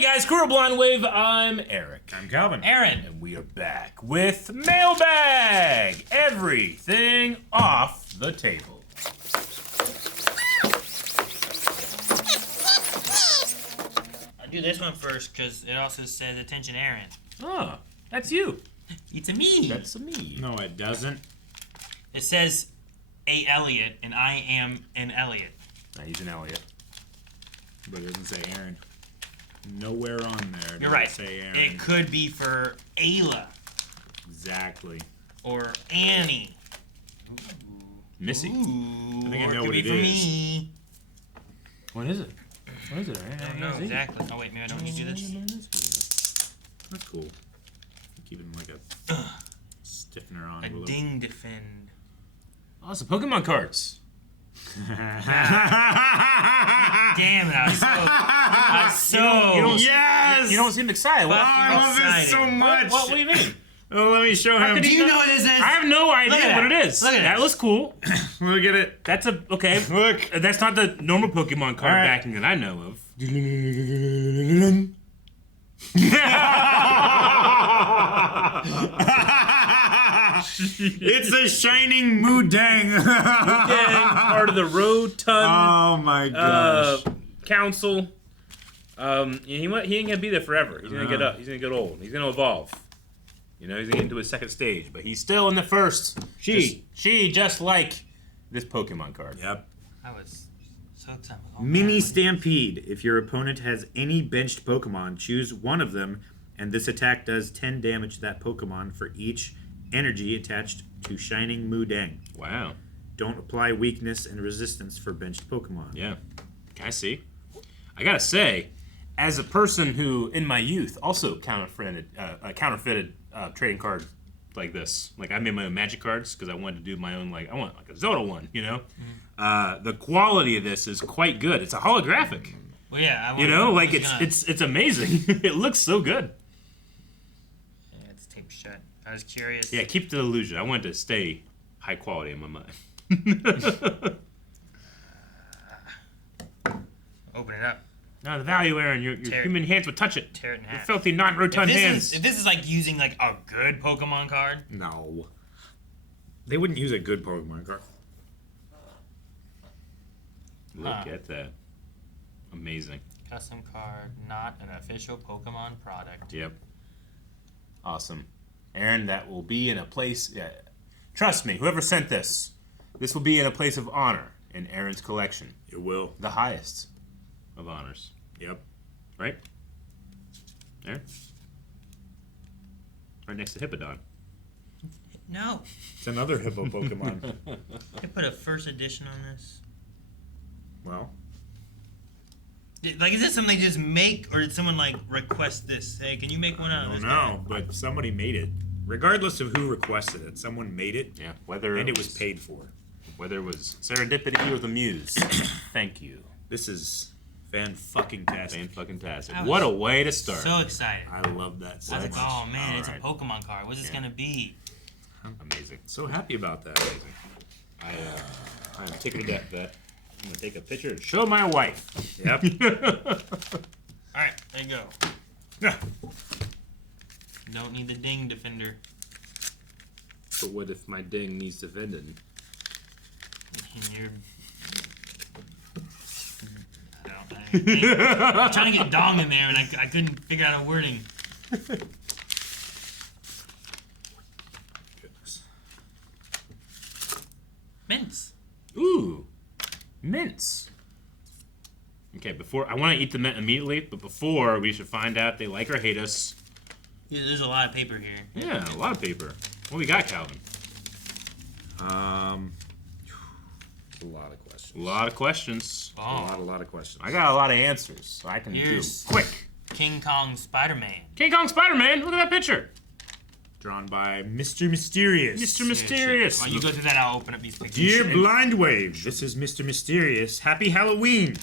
Hey guys, Cool Blind Wave. I'm Eric. I'm Calvin. Aaron. And we are back with Mailbag. Everything off the table. I'll do this one first because it also says attention Aaron. Oh, that's you. It's a me. That's me. No, it doesn't. It says a Elliot and I am an Elliot. Now he's an Elliot. But it doesn't say Aaron. Nowhere on there does You're right. it say Aaron. It could be for Ayla Exactly. or Annie. Missy. Ooh, I think I or know it could what be it for is. me. What is it? What is it? I don't know exactly. Oh wait, maybe I don't need to do this. That's cool. Keeping like a stiffener on. A Willow. ding defend. Oh, it's the Pokemon cards. Damn it! I was so. You don't, Yes! You don't seem excited. Fuck I love this so excited. much. What do you mean? Oh, let me show him. Do you know what this is? I have no idea Look at what that. it is. Look at that this. looks cool. Look at it. That's a okay. Look. That's not the normal Pokemon card All right. backing that I know of. It's a shining Moodang. Okay, part of the Rotund Oh my gosh. Council. He ain't gonna be there forever. He's gonna get up. He's gonna get old. He's gonna evolve. You know, he's gonna get into his second stage, but he's still in the first. Just like this Pokemon card. Yep. I was so excited. Oh, Mini man. Stampede. If your opponent has any benched Pokemon, choose one of them, and this attack does 10 damage to that Pokemon for each energy attached to Shining Moodang. Wow. Don't apply weakness and resistance for benched Pokemon. Yeah. Can I see? I gotta say, as a person who, in my youth, also counterfeited trading cards like this. Like, I made my own Magic cards because I wanted to do my own, I want like a Zelda one, you know? The quality of this is quite good. It's a holographic. Well, yeah. It's amazing. It looks so good. Yeah, it's taped shut. I was curious. Yeah, keep the illusion. I want it to stay high quality in my mind. Open it up. No, the value, Aaron. Your human hands would touch it. Tear it in Your half. filthy, non-rotund hands. If this is like using like a good Pokemon card, No. They wouldn't use a good Pokemon card. Look at that. Amazing. custom card, not an official Pokemon product. Yep. Awesome. Aaron, that will be in a place... trust me, whoever sent this will be in a place of honor in Aaron's collection. It will. The highest of honors. Yep. Right? Aaron? Right next to Hippodon. No. It's another hippo Pokemon. I put a first edition on this. Well, Like, is this something they just make, or did someone, like, request this? Hey, can you make one out I of don't this? know, but somebody made it. Regardless of who requested it, someone made it, Yeah, whether and it was paid for. Whether it was serendipity or the muse. Thank you. This is fan-fucking-tastic. Fan-fucking-tastic. I was What a way to start. So excited. I love that so I was like, much. oh, man, it's a Alright. Pokemon card. What's this Yeah. going to be? Amazing. So happy about that. I'm taking a death bet. I'm going to take a picture and show my wife. Yep. Alright, there you go. Yeah. Don't need the ding defender. But what if my ding needs defending? And you're... I'm trying to get dong in there, and I couldn't figure out a wording. Goodness. Mints. Ooh. Mints. Okay, I want to eat the mint immediately, but before, we should find out if they like or hate us. Yeah, there's a lot of paper here. Yeah, a lot of paper. What we got, Calvin? A lot of questions. A lot of questions. Oh. A lot of questions. I got a lot of answers, so I can Here's- do quick. King Kong Spider-Man. King Kong Spider-Man, look at that picture. Drawn by Mr. Mysterious. Mr. Mysterious. While you go through that, I'll open up these pictures. Dear Blind Wave, this is Mr. Mysterious. Happy Halloween!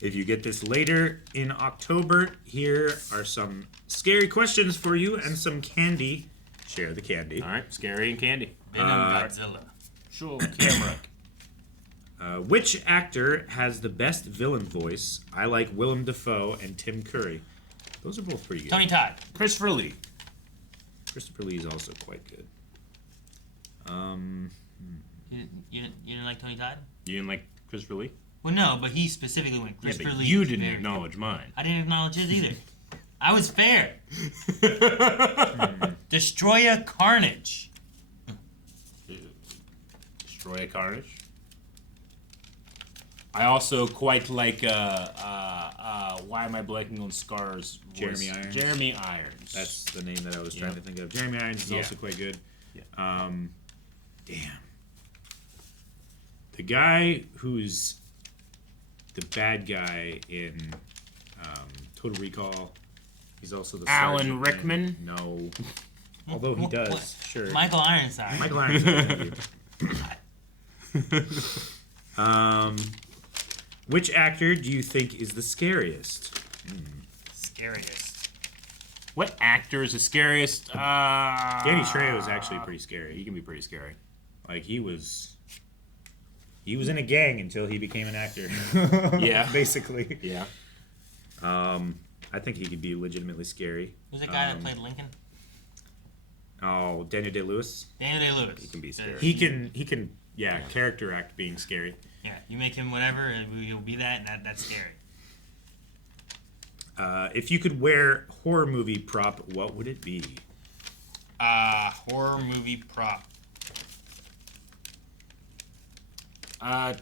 If you get this later in October, here are some scary questions for you and some candy. Share the candy. All right, Scary and Candy. Venom Godzilla. Sure, camera. Which actor has the best villain voice? I like Willem Dafoe and Tim Curry. Those are both pretty good. Tony Todd. Christopher Lee. Christopher Lee is also quite good. You didn't like Tony Todd? You didn't like Christopher Lee? Well, no, but he specifically went Yeah, Christopher but Lee. you was didn't very acknowledge mine. I didn't acknowledge his either. I was fair. Destroyer Carnage. Destroy Carnage. I also quite like, why am I blanking on Scar's voice? Jeremy Irons. Jeremy Irons. That's the name that I was trying to think of. Jeremy Irons is Yeah. also quite good. Yeah. Damn. The guy who's the bad guy in Total Recall. He's also the Alan sergeant in- Rickman? No. Although he does, What? sure. Michael Ironside. Michael Irons. Which actor do you think is the scariest? Scariest. What actor is the scariest? Danny Trejo is actually pretty scary. He can be pretty scary. Like he was in a gang until he became an actor. Yeah. Basically. Yeah. I think he could be legitimately scary. Who's the guy that played Lincoln? Oh, Daniel Day-Lewis. Daniel Day-Lewis. He can be scary. He can character act being scary. Yeah, you make him whatever, and he'll be that, and that's scary. If you could wear horror movie prop, what would it be? Horror movie prop. A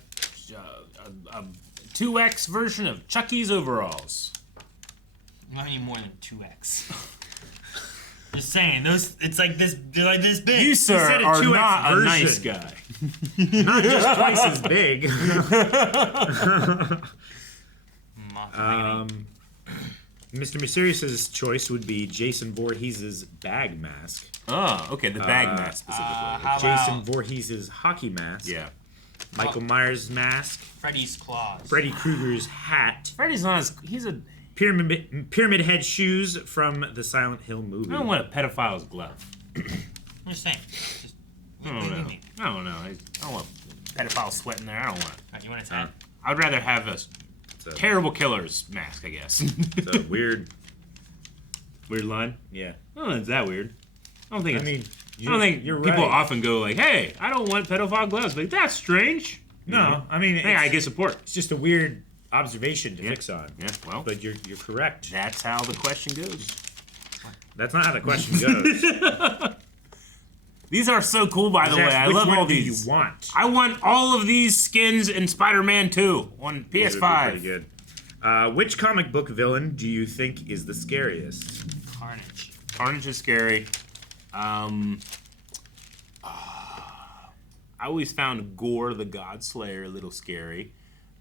2X version of Chucky's overalls. Not any more than 2X. Just saying, it's like this, they're like this big. You, sir, said a are 2X not a version. nice guy. Not just twice as big. Mr. Mysterious's choice would be Jason Voorhees' bag mask. Oh, okay, the bag mask specifically. How Jason about Voorhees' hockey mask. Yeah. Michael Myers' mask. Freddy's claws? Freddy Krueger's hat. Freddy's not as... He's a... Pyramid head shoes from the Silent Hill movie. I don't want a pedophile's glove. I'm just saying. Just, I don't know. I don't know. I don't want pedophile sweat in there. I don't want it. Right, you want to try? I'd rather have a It's a, terrible killer's mask, I guess. it's a weird... Weird line? Yeah. I don't think it's that weird. I don't think I it's... mean, I don't think you're people right. often go like, hey, I don't want pedophile gloves. Like, that's strange. You No, know? I mean... Hey, I get support. It's just a weird observation to fix on. Yeah, well, But you're correct. that's how the question goes. That's not how the question goes. These are so cool, by the way. I Which love one all do these. you want? I want all of these skins in Spider-Man 2 on These would be PS5. pretty good. Which comic book villain do you think is the scariest? Carnage. Carnage is scary. I always found Gore the God Slayer a little scary.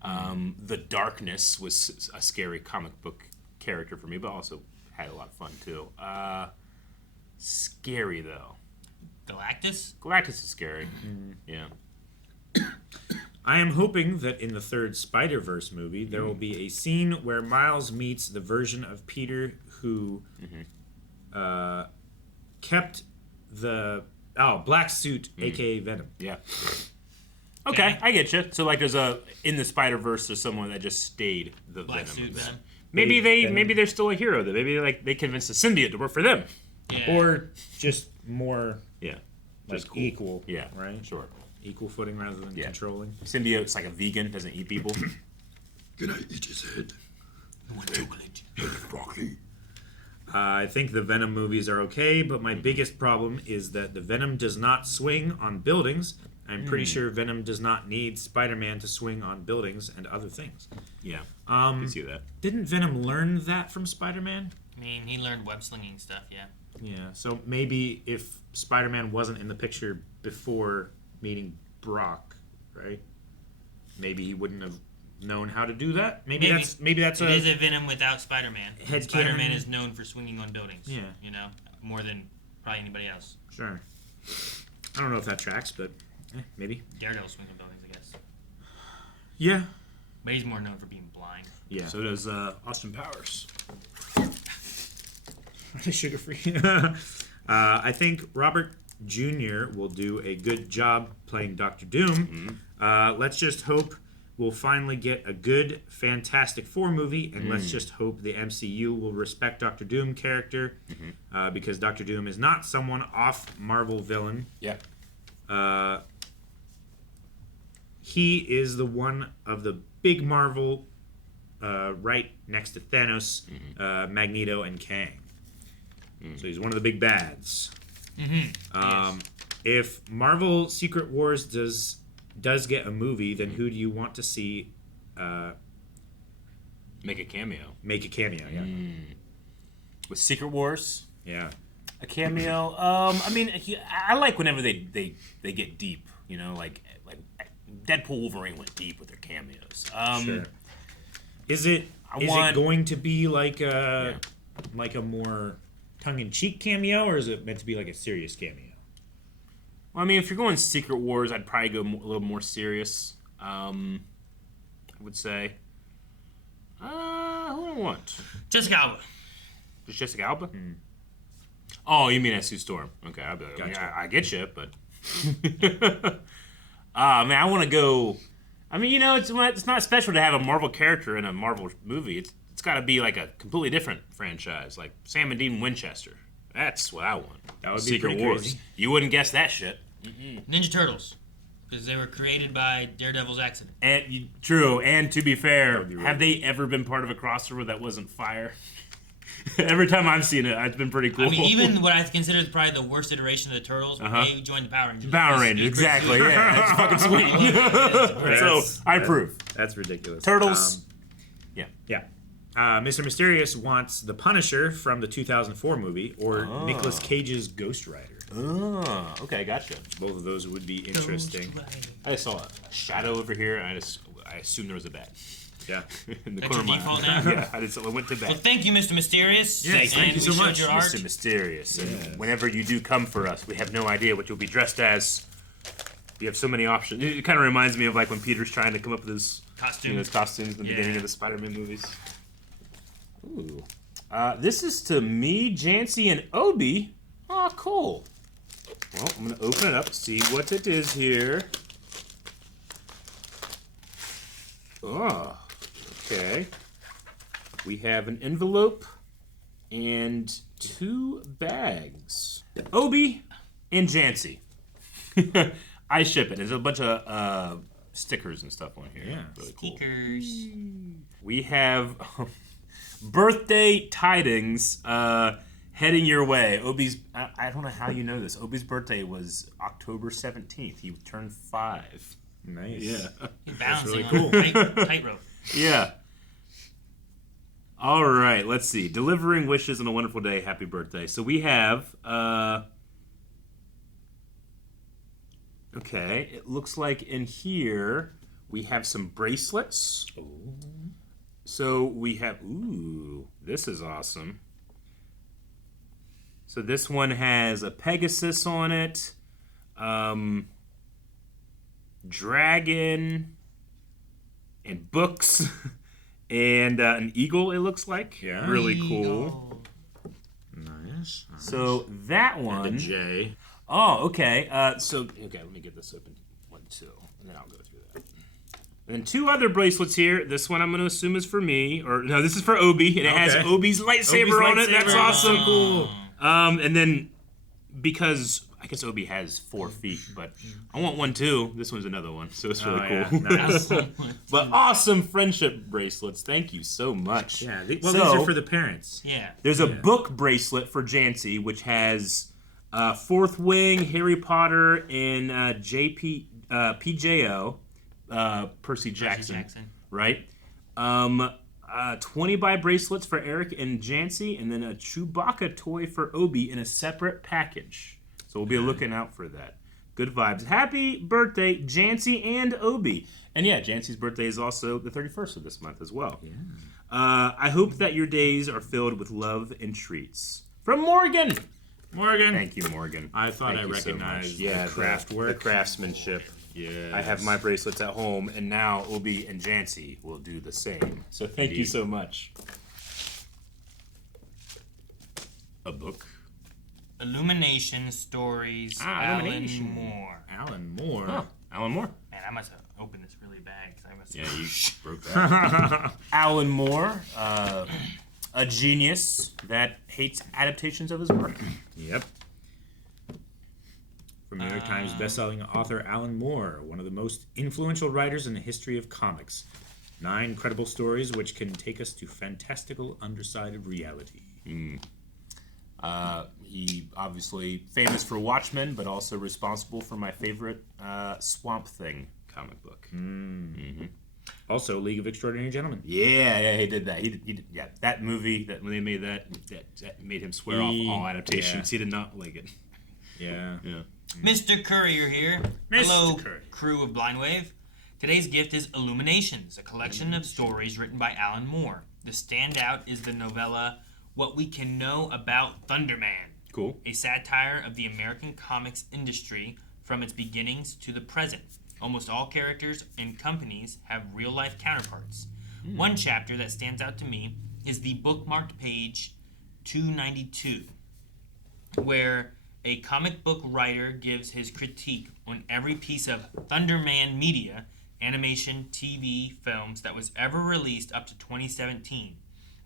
The Darkness was a scary comic book character for me, but also had a lot of fun too. Scary though. Galactus? Galactus is scary. Yeah. I am hoping that in the third Spider-Verse movie, there will be a scene where Miles meets the version of Peter who kept the black suit, aka Venom. Yeah. Okay, I get you. So like, there's in the Spider-Verse, there's someone that just stayed the Black Venom. suit then? Maybe they're still a hero. Though maybe like they convinced the symbiote to work for them. Yeah. Or just more Yeah. like Just cool. equal. Yeah. Right? Sure. Equal footing rather than controlling. Symbiote's like a vegan, doesn't eat people. Can I eat his head? You want chocolate? Broccoli. I think the Venom movies are okay, but my biggest problem is that the Venom does not swing on buildings. I'm pretty sure Venom does not need Spider-Man to swing on buildings and other things. Yeah. I can see that. Didn't Venom learn that from Spider-Man? I mean, he learned web slinging stuff, yeah. Yeah, so maybe if Spider-Man wasn't in the picture before meeting Brock, right? Maybe he wouldn't have known how to do that. Maybe that's It is a Venom without Spider-Man. Head Spider-Man canon. is known for swinging on buildings. Yeah. You know, more than probably anybody else. sure. I don't know if that tracks, but maybe. Daredevil swings on buildings, I guess. Yeah. But he's more known for being blind. Yeah. So does Austin Powers. Sugar-free. I think Robert Jr. will do a good job playing Dr. Doom. Let's just hope we'll finally get a good Fantastic Four movie, and let's just hope the MCU will respect Doctor Doom character, because Doctor Doom is not someone off Marvel villain. Yeah. He is the one of the big Marvel, right next to Thanos, Magneto, and Kang. So he's one of the big bads. Yes. If Marvel Secret Wars does get a movie, then who do you want to see Make a cameo. make a cameo? Yeah, With Secret Wars, yeah. a cameo. I mean, I like whenever they get deep. You know, like Deadpool Wolverine went deep with their cameos. Sure. Is it going to be like a more tongue-in-cheek cameo, or is it meant to be like a serious cameo? Well, I mean, if you're going Secret Wars, I'd probably go a little more serious. I would say. Who do I want? Jessica Alba. Just Jessica Alba? Oh, you mean as Sue Storm? Okay, I'll be like, Gotcha. yeah, I get you, but. Man, I want to go. I mean, you know, it's not special to have a Marvel character in a Marvel movie. It's got to be like a completely different franchise, like Sam and Dean Winchester. That's what I want. That would be Secret pretty Wars. crazy. You wouldn't guess that shit. Ninja Turtles. Because they were created by Daredevil's accident. And true. And to be fair, be have they ever been part of a crossover that wasn't fire? Every time I've seen it, it's been pretty cool. I mean, even what I consider probably the worst iteration of the Turtles, they joined the Power Rangers. Power It's Rangers, pretty exactly. sweet. Yeah, it's fucking sweet. So I approve. That's ridiculous. Turtles. Yeah. Mr. Mysterious wants the Punisher from the 2004 movie, or Nicolas Cage's Ghost Rider. Oh, okay, gotcha. Both of those would be interesting. I just saw a shadow over here, and I assumed there was a bat. Yeah. In the That's corner of your my default eye. now? Yeah, I went to Well, bat. thank you, Mr. Mysterious. Yes, thank And you so we showed much, your art. Mr. Mysterious. And whenever you do come for us, we have no idea what you'll be dressed as. You have so many options. It kind of reminds me of like when Peter's trying to come up with his Costume. his costumes in the Yeah. beginning of the Spider-Man movies. Ooh. This is to me, Jancy, and Obi. Oh, cool. Well, I'm going to open it up, see what it is here. Oh, okay. We have an envelope and 2 bags. Obi and Jancy. I ship it. There's a bunch of stickers and stuff on here. Yeah. Really cool. Stickers. We have birthday tidings heading your way. Obi's, I don't know how you know this. Obi's birthday was October 17th. He turned 5. Nice. Yeah. You're balancing really on cool. a tightrope. Yeah. All right, let's see. Delivering wishes on a wonderful day. Happy birthday. So we have, okay, it looks like in here we have some bracelets. So we have, ooh, this is awesome. So this one has a Pegasus on it, dragon, and books, and an eagle, it looks like. Yeah. Really cool. Nice. So that And a one. J. Oh, okay. Okay, let me get this open. 1, 2, and then I'll go through that. And then 2 other bracelets here. This one I'm going to assume is for me, or no, this is for Obi, and it has Okay. Obi's lightsaber on it. That's lightsaber. awesome. Cool. And then because I guess Obi has 4 feet, but I want one too. This one's another one, so it's really yeah. cool. Nice. But awesome friendship bracelets. Thank you so much. Yeah. These So- are for the parents. Yeah. There's a book bracelet for Jancy, which has Fourth Wing, Harry Potter, and PJO, Percy Jackson, right? 20 buy bracelets for Eric and Jancy, and then a Chewbacca toy for Obi in a separate package. So we'll be looking out for that. Good vibes. Happy birthday, Jancy and Obi. And yeah, Jancy's birthday is also the 31st of this month as well. Yeah. I hope that your days are filled with love and treats. From Morgan. Morgan. Thank you, Morgan. I thought Thank I you so much. recognized Yeah, the craft work. The craftsmanship. Yeah. I have my bracelets at home, and now Obi and Jancy will do the same. So thank you so much. A book. Illumination Stories. Illumination. Alan Moore. Alan Moore. Oh, Alan Moore. Man, I must have opened this really bad because I must. Yeah, you broke that. Alan Moore, a genius that hates adaptations of his work. Yep. From New York Times bestselling author Alan Moore, one of the most influential writers in the history of comics. 9 credible stories which can take us to fantastical underside of reality. He obviously famous for Watchmen, but also responsible for my favorite Swamp Thing comic book. Also, League of Extraordinary Gentlemen. Yeah, he did that. He did, yeah, that movie that when they made that made him swear off all adaptations. Yeah. He did not like it. Yeah. Yeah. Mr. Courier here. Mr. Hello, Courier. crew of Blindwave. Today's gift is Illuminations, a collection of stories written by Alan Moore. The standout is the novella What We Can Know About Thunderman, Cool. a satire of the American comics industry from its beginnings to the present. Almost all characters and companies have real-life counterparts. One chapter that stands out to me is the bookmarked page 292, where a comic book writer gives his critique on every piece of Thunderman media, animation, TV, films that was ever released up to 2017,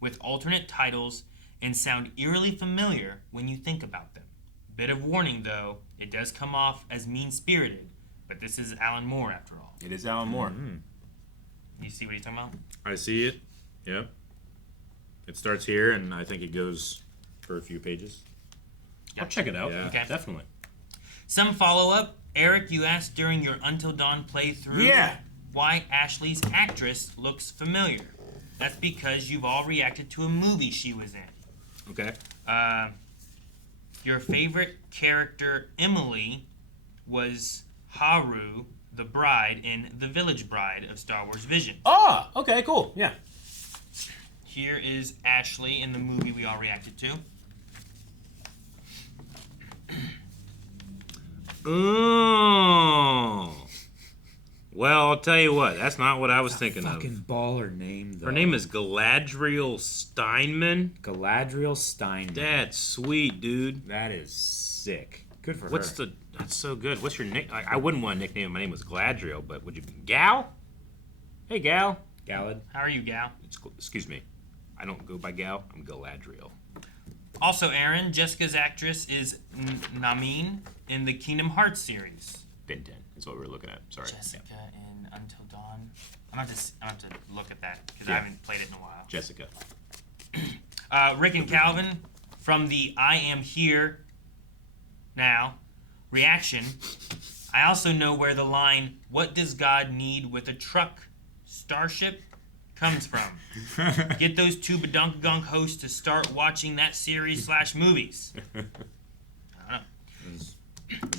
with alternate titles and sound eerily familiar when you think about them. Bit of warning though, it does come off as mean-spirited, but this is Alan Moore after all. It is Alan Moore. You see what he's talking about? I see it. Yep. It starts here, and I think it goes for a few pages. I'll check it out. Yeah. Okay. Definitely. Some follow-up. Eric, you asked during your Until Dawn playthrough why Ashley's actress looks familiar. That's because you've all reacted to a movie she was in. Okay. Your favorite character, Emily, was Haru, the bride in The Village Bride of Star Wars Vision. Ah, okay, cool. Yeah. Here is Ashley in the movie we all reacted to. Oh. Well, I'll tell you what. That's not what I was thinking of. Fucking baller name, though. Her name is Galadriel Steinman. Galadriel Steinman. That's sweet, dude. That is sick. Good for What's her. That's so good. What's your nick? I wouldn't want a nickname. My name was Galadriel, but would you? Gal? Hey, Gal. Galad? How are you, Gal? Excuse me. I don't go by Gal. I'm Galadriel. Also, Aaron, Jessica's actress is Namine in the Kingdom Hearts series. Ben 10 is what we were looking at. Sorry. Jessica in Until Dawn. I'm gonna have to look at that because Yeah. I haven't played it in a while. Jessica. Rick and Calvin from the I Am Here Now reaction. I also know where the line, "What does God need with a truck starship?" comes from. Get those two badonkagunk hosts to start watching that series / movies. I don't know.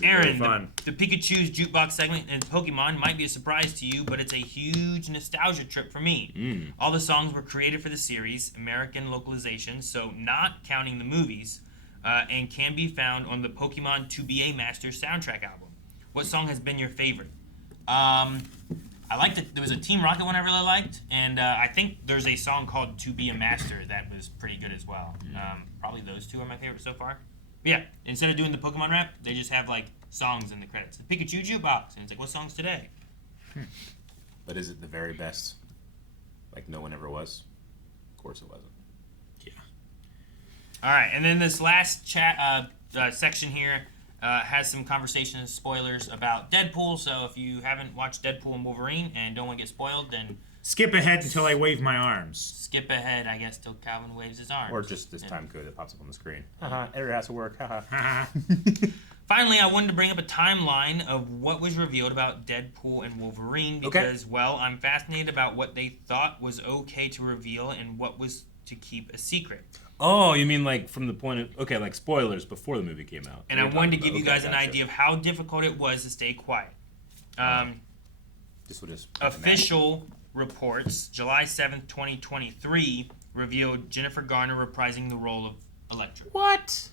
Aaron, fun. the Pikachu's jukebox segment in Pokemon might be a surprise to you, but it's a huge nostalgia trip for me. All the songs were created for the series, American localization, so not counting the movies, and can be found on the Pokemon To Be a Master soundtrack album. What song has been your favorite? I liked it. There was a Team Rocket one I really liked, and I think there's a song called To Be a Master that was pretty good as well. Probably those two are my favorite so far. But yeah, instead of doing the Pokemon rap, they just have like songs in the credits. The Pikachu jukebox, and it's like, what songs today? But is it the very best? Like no one ever was? Of course it wasn't. Yeah. All right, and then this last chat section here has some conversations, spoilers about Deadpool. So if you haven't watched Deadpool and Wolverine and don't want to get spoiled, then Skip ahead until I wave my arms. skip ahead, I guess, till Calvin waves his arms. Or just this time code that pops up on the screen. Haha, editor has to work. Haha. Finally, I wanted to bring up a timeline of what was revealed about Deadpool and Wolverine because, well, I'm fascinated about what they thought was okay to reveal and what was to keep a secret. Oh, you mean like from the point of like spoilers before the movie came out? And I wanted to give you guys an idea of how difficult it was to stay quiet. This would just Official reports, July 7th, 2023, revealed Jennifer Garner reprising the role of Elektra. What?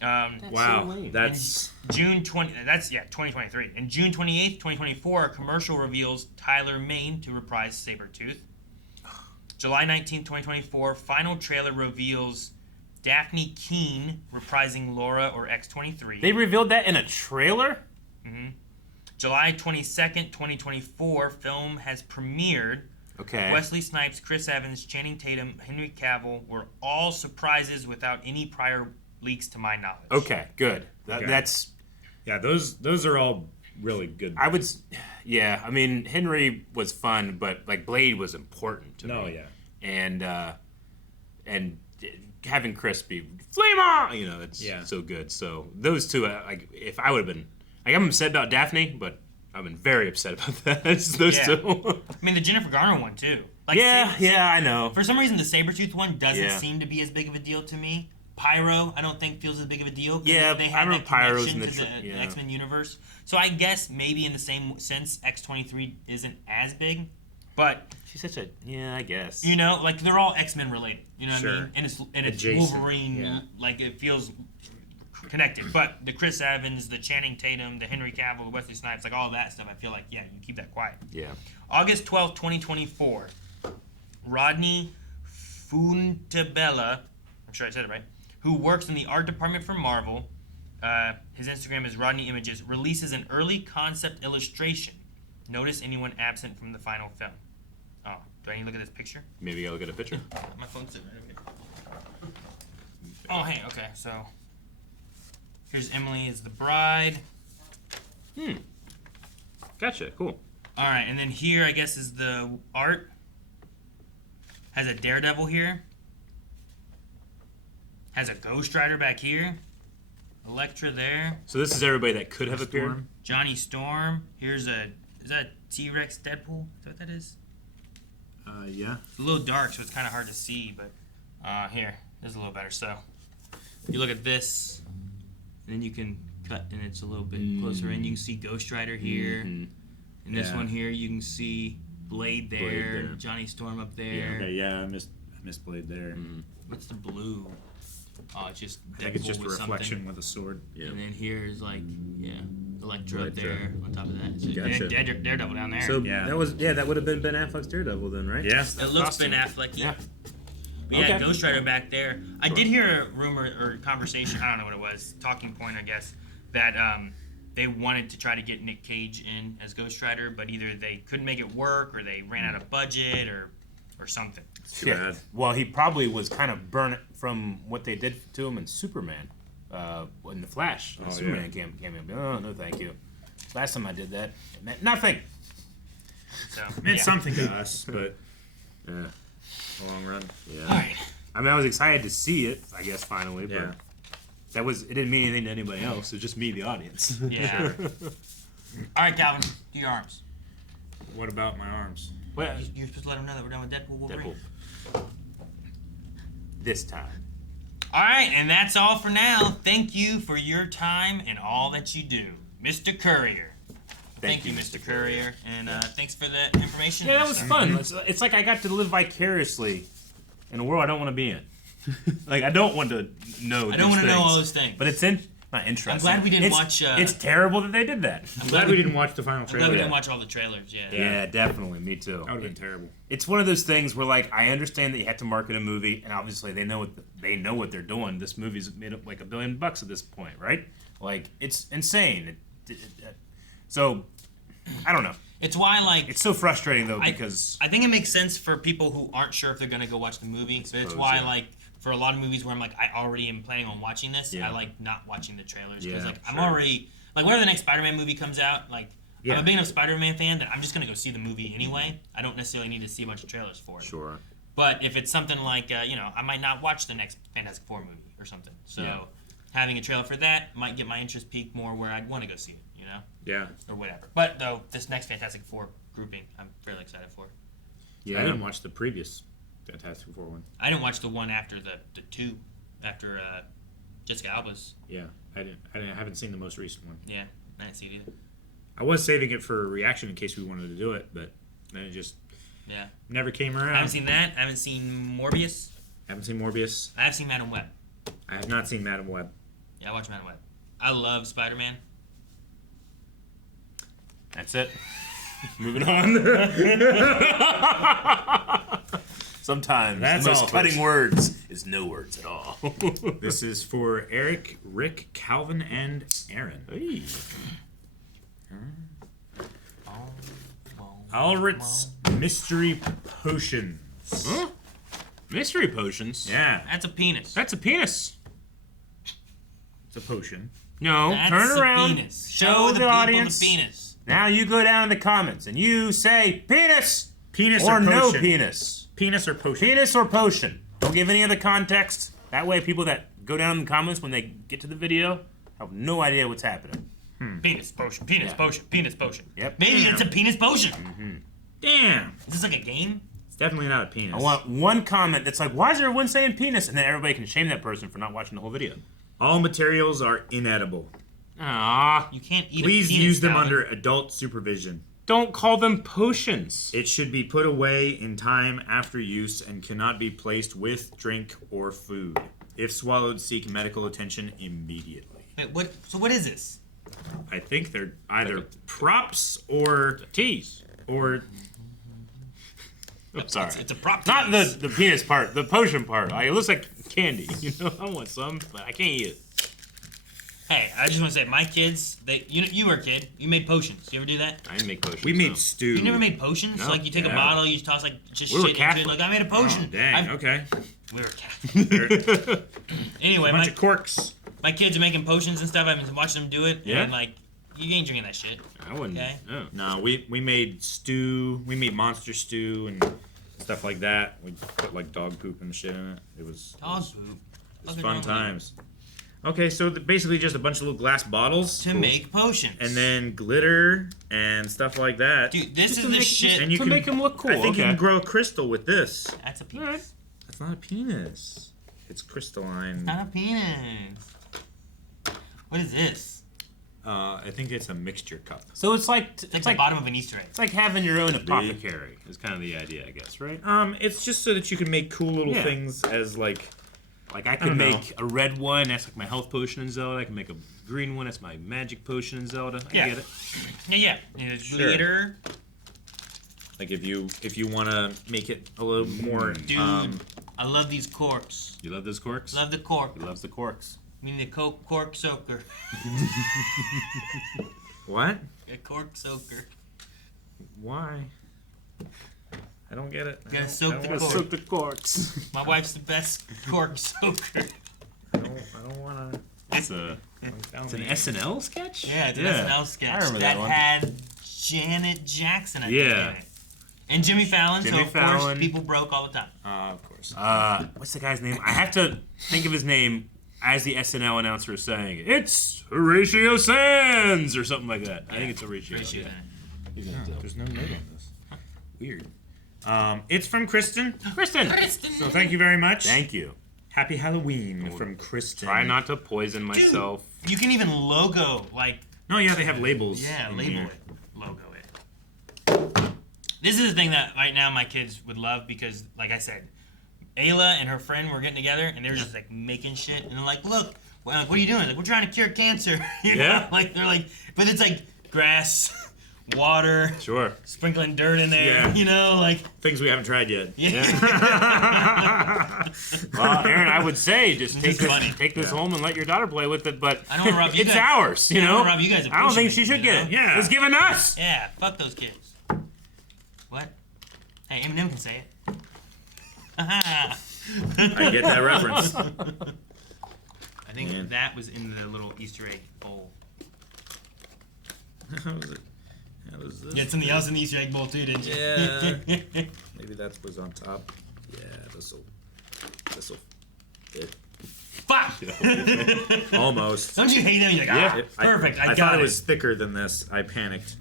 Wow. That's... June 2023. And June 28th, 2024, a commercial reveals Tyler Mane to reprise Sabretooth. July 19th, 2024, final trailer reveals Daphne Keane reprising Laura or X-23. They revealed that in a trailer? July 22nd, 2024, film has premiered. Okay. Wesley Snipes, Chris Evans, Channing Tatum, Henry Cavill were all surprises without any prior leaks to my knowledge. Okay, good. Okay. That's... Yeah, those are all really good. I would... Yeah, I mean, Henry was fun, but, like, Blade was important to me. Oh, yeah. And having Chris be flame on, you know, it's Yeah. so good. So those two, like, if I would have been, like, I'm upset about Daphne, but I've been very upset about that. It's those Yeah. two. I mean, the Jennifer Garner one, too. Like, yeah, I know. For some reason, the Sabretooth one doesn't Yeah. seem to be as big of a deal to me. Pyro, I don't think feels as big of a deal. 'Cause Yeah, they I had remember that Pyro's connection in the to the yeah. X-Men universe. So I guess maybe in the same sense, X-23 isn't as big. But, She's such a, yeah, I guess. you know, like, they're all X-Men related. You know what I Sure. mean? And it's Adjacent, Wolverine, yeah. like, it feels connected. But the Chris Evans, the Channing Tatum, the Henry Cavill, the Wesley Snipes, like, all that stuff, I feel like, yeah, you keep that quiet. Yeah. August 12th, 2024. Rodney Funtabella, I'm sure I said it right, who works in the art department for Marvel, his Instagram is Rodney Images, releases an early concept illustration. Notice anyone absent from the final film. Oh, do I need to look at this picture? Maybe I'll look at a picture. My phone's sitting right over here. Oh, hey, okay, so here's Emily as the bride. Gotcha, cool. All right, and then here, I guess, is the art. Has a Daredevil here. Has a Ghost Rider back here. Elektra there. So this is everybody that could have appeared? Storm. Johnny Storm. Here's a... Is that a T-Rex Deadpool? Is that what that is? Yeah. It's a little dark, so it's kind of hard to see, but... here. This is a little better. So, you look at this, and then you can cut, and it's a little bit closer in. You can see Ghost Rider here. Mhm. And this Yeah. one here, you can see Blade there. Blade there. Johnny Storm up there. Okay, yeah, I missed Blade there. What's the blue? Oh, it's just I think it's Deadpool just a with reflection something. with a sword. Yeah. And then here's like, Elektra up Elektra. there on top of that. So Gotcha. Daredevil down there. So Yeah. that would have been Ben Affleck's Daredevil then, right? Yeah. it looks Ben Affleck. Yeah. But yeah, Okay. Ghost Rider back there. I did hear a rumor or conversation, I don't know what it was, talking point, I guess, that they wanted to try to get Nick Cage in as Ghost Rider, but either they couldn't make it work or they ran out of budget or something. Too bad. Well, he probably was kind of burnt from what they did to him in Superman, in the Flash. Oh, Superman came in. Oh no, thank you. Last time I did that, it meant nothing. So, It meant yeah. something to us, but Yeah. in the long run. Yeah. All right. I mean, I was excited to see it. I guess finally, but Yeah. it didn't mean anything to anybody else. It was just me, the audience. Yeah. All right, Calvin, do your arms. What about my arms? Well, You're supposed to let them know that we're done with Deadpool Wolverine. Deadpool. This time. All right, and that's all for now. Thank you for your time and all that you do, Mr. Courier. Thank you, Mr. Courier, and thanks for the information. Yeah, and that was stuff. fun. It's like I got to live vicariously in a world I don't want to be in. Like I don't want to know. I don't want to know all those things. But it's not interesting. I'm glad we didn't It's- watch, it's terrible that they did that. I'm glad we didn't watch the final I'm trailer. glad we didn't watch all the trailers. Yeah. Yeah, definitely. Me too. That would have been terrible. It's one of those things where, like, I understand that you have to market a movie, and obviously they know what they're doing. This movie's made up like $1 billion at this point, right? Like, it's insane. So, I don't know. It's why, like, It's so frustrating though because I think it makes sense for people who aren't sure if they're gonna go watch the movie. But it's suppose, why, yeah. like, for a lot of movies where I'm like, I already am planning on watching this. Yeah. I like not watching the trailers because, Yeah, like, I'm sure. already like, whenever the next Spider-Man movie comes out, like, Yeah. I'm a big enough Spider-Man fan that I'm just gonna go see the movie anyway. I don't necessarily need to see a bunch of trailers for it. sure. But if it's something like, I might not watch the next Fantastic Four movie or something. So Yeah. having a trailer for that might get my interest peaked more where I'd want to go see it, Yeah. or whatever. But though this next Fantastic Four grouping, I'm fairly excited for. Yeah, I didn't watch the previous Fantastic Four one. I didn't watch the one after the two, after Jessica Alba's. Yeah. I haven't seen the most recent one. Yeah, I didn't see it either. I was saving it for a reaction in case we wanted to do it, but then it just Yeah, never came around. I haven't seen that. I haven't seen Morbius. Haven't seen Morbius. I have seen Madam Web. I have not seen Madam Web. Yeah, I watched Madam Web. I love Spider-Man. That's it. Moving on. Sometimes That's the most all, cutting folks. words is no words at all. This is for Eric, Rick, Calvin, and Aaron. Hey. Alrit's mystery potions. Huh? Mystery potions? Yeah, That's a penis. That's a penis. it's a potion. No, That's turn a around. penis. Show the people audience. the penis. Now you go down in the comments and you say penis Penis or or no potion? penis. Penis or potion? Penis or potion. Don't give any other context. That way people that go down in the comments when they get to the video have no idea what's happening. Penis potion. Penis Yeah. potion. Penis potion. Yep. Maybe Damn. it's a penis potion. Damn. Is this like a game? It's definitely not a penis. I want one comment that's like, why is everyone saying penis? And then everybody can shame that person for not watching the whole video. All materials are inedible. Ah, You can't eat Please a penis. use them Calvin. under adult supervision. don't call them potions. It should be put away in time after use and cannot be placed with drink or food. If swallowed, seek medical attention immediately. Wait, what? So what is this? I think they're either props or Tease. I'm sorry. It's a prop. Not tease. the penis part, the potion part. Like, it looks like candy. You know, I want some, but I can't eat it. Hey, I just want to say, my kids, you were a kid. You made potions. You ever do that? I didn't make potions. we made no. stew. You never made potions? No. Like you take a Yeah. bottle, you toss like just We were shit into it. Catholic. Like I made a potion. Oh, dang. Okay. We were Catholic. Anyway, A bunch my, of corks. my kids are making potions and stuff. I've been watching them do it. Yeah? And like, you ain't drinking that shit. I wouldn't. Okay. No. No, we made stew. We made monster stew and stuff like that. We put like dog poop and shit in it. It was Dog it poop. was Fucking fun wrong with times. Okay, so basically just a bunch of little glass bottles to make potions. and then glitter and stuff like that. Dude, this Just is to the make- shit. and you to can make them look cool. I think you okay. can grow a crystal with this. That's a penis. Alright. That's not a penis. It's crystalline. Not a penis. What is this? I think it's a mixture cup. So it's like It's like the bottom of an Easter egg. it's like having your own apothecary. Is kind of the idea, I guess, right? It's just so that you can make cool little Yeah. things as like. Like I don't could know. make a red one. That's like my health potion in Zelda. I can make a green one. That's my magic potion in Zelda. I Yeah. get it. Yeah. And there's Sure. glitter. Like if you want to make it a little more. Dude, I love these corks. You love those corks? Love the cork. He loves the corks. I mean the cork soaker. What? A cork soaker. Why? I don't get it. I Gotta don't- soak I the don't cork. Soak the corks. My wife's the best cork soaker. I don't want to. It's an SNL sketch. Yeah, it's an SNL sketch I remember that that one. had Janet Jackson. I think, Yeah. in it. And Jimmy Fallon. Jimmy so of course Fallon. people broke all the time. Of course. What's the guy's name? I have to think of his name as the SNL announcer is saying it. It's Horatio Sands or something like that. I think it's Horatio. Ratio Yeah. in it. He's gonna do it. There's no note on this. Weird. It's from Kristen. Kristen. So thank you very much. Thank you. Happy Halloween from Kristen. Try not to poison myself. You can even logo like No, yeah, they have labels. yeah, in label here. it, logo it. This is the thing that right now my kids would love because, like I said, Ayla and her friend were getting together and they were just like making shit and they're like, "Look, well, like, what are you doing?" Like, "We're trying to cure cancer." You know? Yeah. Like they're like, but it's like grass, water, Sure. sprinkling dirt in there. Yeah. You know, like Things we haven't tried yet. yeah. Well, Aaron, I would say just This is funny. take this home and let your daughter play with it, but I don't wanna rob you it's guys. ours, you I don't know? wanna rob you guys of I don't think pushing she me, should you get know? it. Yeah. It's given us. Yeah, fuck those kids. What? Hey, Eminem can say it. I I get that reference. think Man. that was in the little Easter egg bowl. How is it? How does this? Yeah, it's something else in the Easter egg bowl too, didn't you? Yeah. Maybe that was on top. Yeah, this'll fit. Fuck! Almost. Don't you hate them? You're like, ah, perfect, I thought got it it. was thicker than this. I panicked.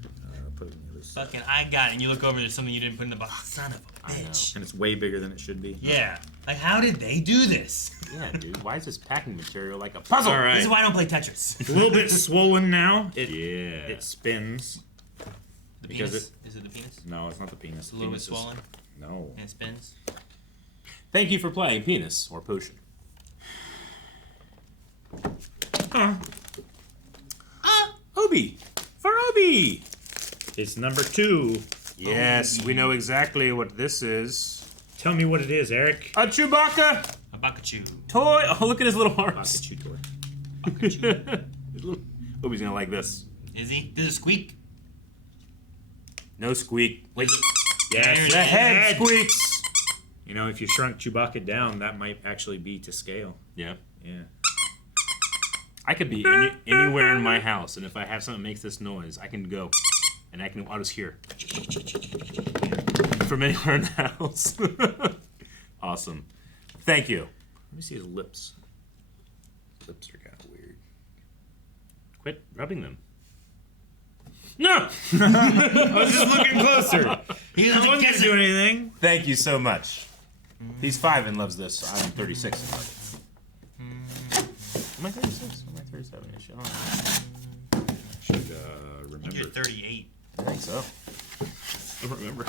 Put it in the other side. Fucking, I got it. And you look over, there's something you didn't put in the box. Son of a bitch. And it's way bigger than it should be. Yeah. Like, how did they do this? Yeah, dude. Why is this packing material like a puzzle? All right. This is why I don't play Tetris. A little bit swollen now. It Yeah. it spins. The Because penis? Is it the penis? No, it's not the penis. It's a little bit Penis is- swollen No. and it spins. Thank you for playing penis or potion. Obi. For Obi. It's number 2. Yes, we know exactly what this is. Tell me what it is, Eric. A Chewbacca A Bakachu. toy. Oh, look at his little arms. Pikachu toy. Bakachu. His little- Obi's gonna like this. Is he? Does it squeak? No squeak. Wait. Yes, The head squeaks. You know, if you shrunk Chewbacca down, that might actually be to scale. Yeah. Yeah. I could be anywhere in my house, and if I have something that makes this noise, I can go, and I'll just hear from anywhere in the house. Awesome. Thank you. Let me see his lips. Lips are kind of weird. Quit rubbing them. No! I was just looking closer. He I doesn't wasn't kiss gonna do it. anything. Thank you so much. He's 5 and loves this. I'm 36 and love it. Am I 36? Am I 37? Should I think remember. you're 38. I think so. I don't remember.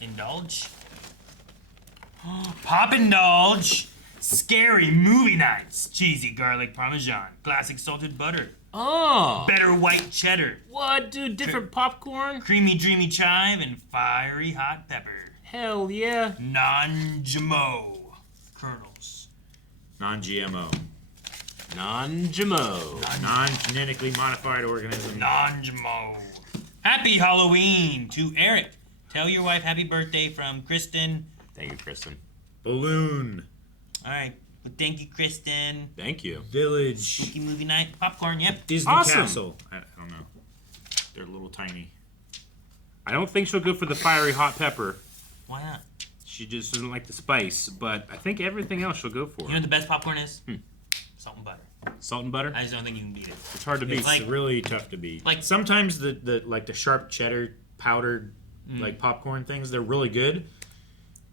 Indulge. Pop Indulge. Scary movie nights. Cheesy garlic parmesan. Classic salted butter. Oh! Better white cheddar. What, dude? Different popcorn? Creamy dreamy chive and fiery hot pepper. Hell yeah. Non-GMO kernels. Non-GMO. Non-GMO. Non-genetically modified organism. Non-GMO. Happy Halloween to Eric. Tell your wife happy birthday from Kristen. Thank you, Kristen. Balloon. All right. Well, thank you, Kristen. Thank you. Village. Spooky movie night. Popcorn, yep. Disney Awesome. Castle. I don't know. They're a little tiny. I don't think she'll go for the fiery hot pepper. Why not? She just doesn't like the spice, but I think everything else she'll go for. You know what the best popcorn is? Salt and butter. Salt and butter? I just don't think you can beat it. It's hard to beat. It's like- really tough to beat. like- sometimes the sharp cheddar powdered like popcorn things, they're really good.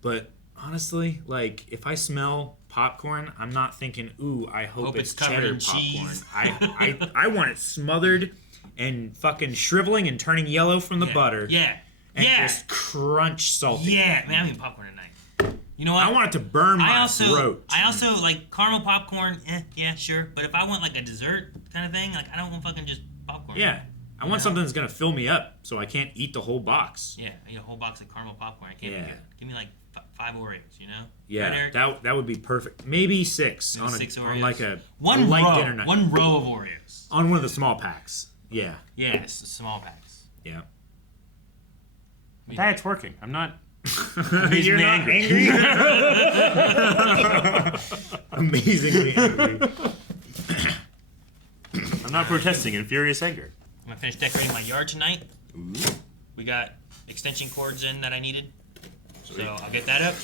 But honestly, like if I smell popcorn, I'm not thinking, ooh, I hope it's it's covered cheddar in popcorn. cheese. I want it smothered and fucking shriveling and turning yellow from the butter. Yeah. And Yeah. just crunch salty. Yeah. Man, I'm eating popcorn tonight. You know what? I want it to burn my throat. I also like caramel popcorn. Yeah, sure. But if I want like a dessert kind of thing, like I don't want fucking just popcorn. Yeah. I want something that's gonna fill me up so I can't eat the whole box. Yeah, I eat a whole box of caramel popcorn. I can't Yeah. do it. Give me like 5 Oreos, you know? Yeah, Right, Eric? that would be perfect. Maybe 6 Maybe on, 6 on Oreos. like a one light row. dinner night. One row of Oreos. On one of the small packs. Yeah. Yes, small packs. Yeah. My diet's working. I'm not. You're not angry? Amazingly angry. I'm not protesting in furious anger. I'm gonna finish decorating my yard tonight. We got extension cords in that I needed, so I'll get that up.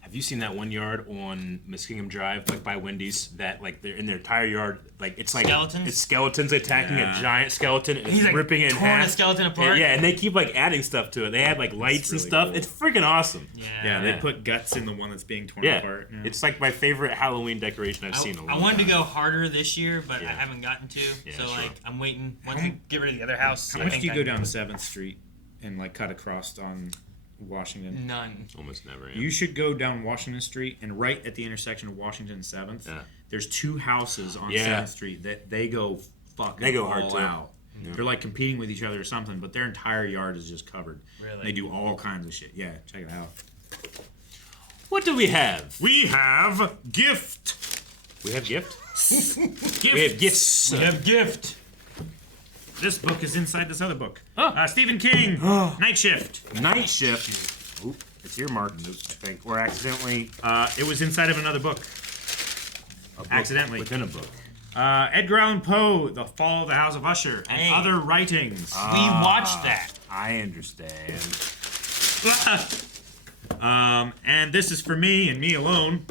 Have you seen that one yard on Muskingum Drive, like by Wendy's, that like they're in their entire yard, like it's like Skeletons? It's skeletons attacking Yeah. a giant skeleton and He's it's like ripping it in torn half. a skeleton apart. And, yeah, and they keep like adding stuff to it. They add like lights and really stuff. cool. It's freaking awesome. Yeah. Yeah, they Yeah. put guts in the one that's being torn Yeah, apart. Yeah. it's like my favorite Halloween decoration I've seen in a I long wanted to time. go harder this year, but I Yeah. haven't gotten to. Yeah, so sure. like I'm waiting. Once we get rid of the other house, How I much think do you I go can down 7th Street and like cut across on Washington? None. Almost never. Yeah. You should go down Washington Street, and right at the intersection of Washington and 7th, Yeah. there's 2 houses on Yeah. 7th Street that they go fucking They go all hard, too. out. They're like competing with each other or something, but their entire yard is just covered. Really? They do all kinds of shit. Yeah, check it out. What do we have? We have gift. We have gift. Gift. We have gifts. We have gift. This book is inside this other book. Oh. Stephen King. Night Shift. Night Shift. Oop, it's earmarked. I think, or accidentally. It was inside of another book. A book Accidentally. within a book. Edgar Allan Poe, The Fall of the House of Usher, and Hey. other writings. We watched that. I understand. And this is for me and me alone.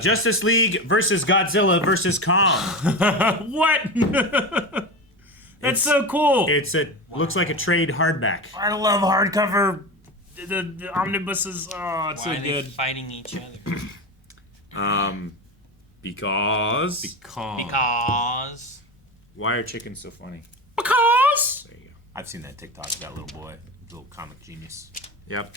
Justice League versus Godzilla versus Kong. What? That's so cool. It's looks like a trade hardback. I love hardcover. The omnibuses. Oh, it's Why so are they good. fighting each other? Because Because why are chickens so funny? Because. There you go. I've seen that TikTok of that little boy, little comic genius. Yep.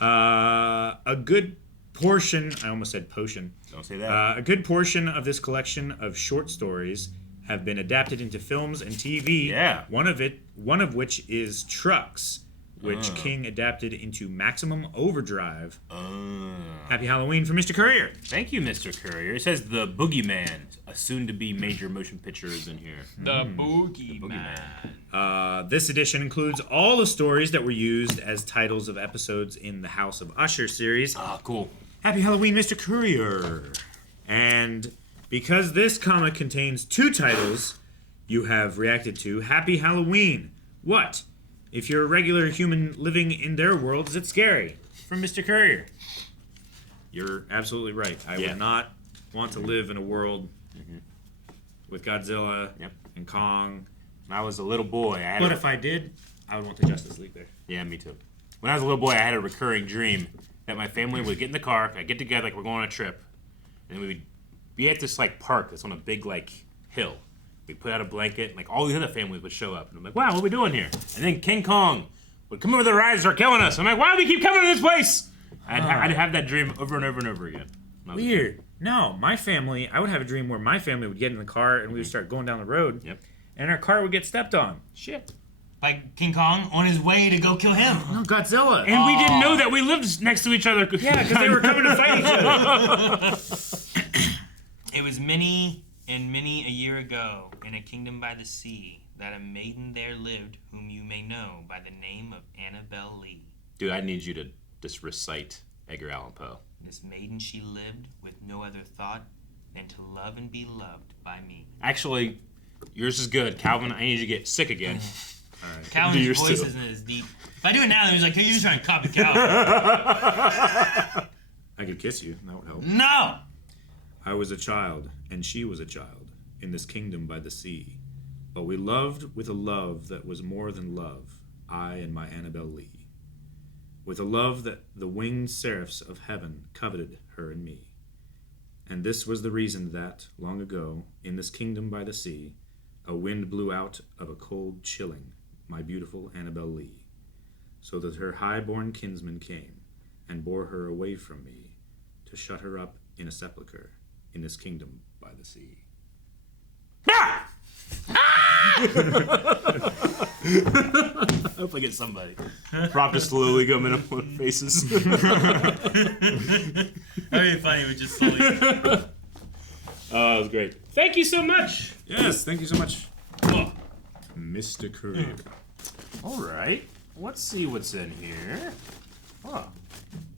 A good portion. I almost said potion. Don't say that. A good portion of this collection of short stories have been adapted into films and TV. Yeah. One of which is Trucks, which King adapted into Maximum Overdrive. Happy Halloween from Mr. Courier. Thank you, Mr. Courier. It says the Boogeyman, a soon-to-be major motion picture, is in here. The Boogeyman. This edition includes all the stories that were used as titles of episodes in the House of Usher series. Ah, cool. Happy Halloween, Mr. Courier. And because this comic contains 2 titles, you have reacted to Happy Halloween. What? If you're a regular human living in their world, is it scary? From Mr. Courier. You're absolutely right. I would not want to live in a world with Godzilla and Kong. When I was a little boy, I had But if I did, I would want the Justice League there. Yeah, me too. When I was a little boy, I had a recurring dream that my family would get in the car, I'd get together like we're going on a trip, and we would be at this like park that's on a big like hill. We'd put out a blanket, and like all the other families would show up, and I'm like, wow, what are we doing here? And then King Kong would come over the rise and start killing us. I'm like, why do we keep coming to this place? I'd have that dream over and over and over again. Weird. No, my family, I would have a dream where my family would get in the car and we would start going down the road. Yep. And our car would get stepped on. Shit. By King Kong on his way to go kill him. No, Godzilla. And we didn't know that we lived next to each other. Yeah, because they were coming to fight each other. It was many and many a year ago, in a kingdom by the sea, that a maiden there lived whom you may know by the name of Annabel Lee. Dude, I need you to just recite Edgar Allan Poe. This maiden she lived with no other thought than to love and be loved by me. Actually, yours is good. Calvin, I need you to get sick again. All right. Calvin's yours voice too. isn't as deep. If I do it now, then he's like, hey, you're just trying to copy Calvin. I could kiss you. That would help. No! I was a child, and she was a child, in this kingdom by the sea. But we loved with a love that was more than love, I and my Annabel Lee. With a love that the winged seraphs of heaven coveted her and me. And this was the reason that, long ago, in this kingdom by the sea, a wind blew out of a cold chilling my beautiful Annabel Lee, so that her high-born kinsman came and bore her away from me to shut her up in a sepulchre in this kingdom by the sea. I hope I get somebody. Prop just slowly coming up on faces. That'd be funny with just slowly. Oh, that was great. Thank you so much. Yes, thank you so much, Oh. Mr. Courier. All right. Let's see what's in here. Oh,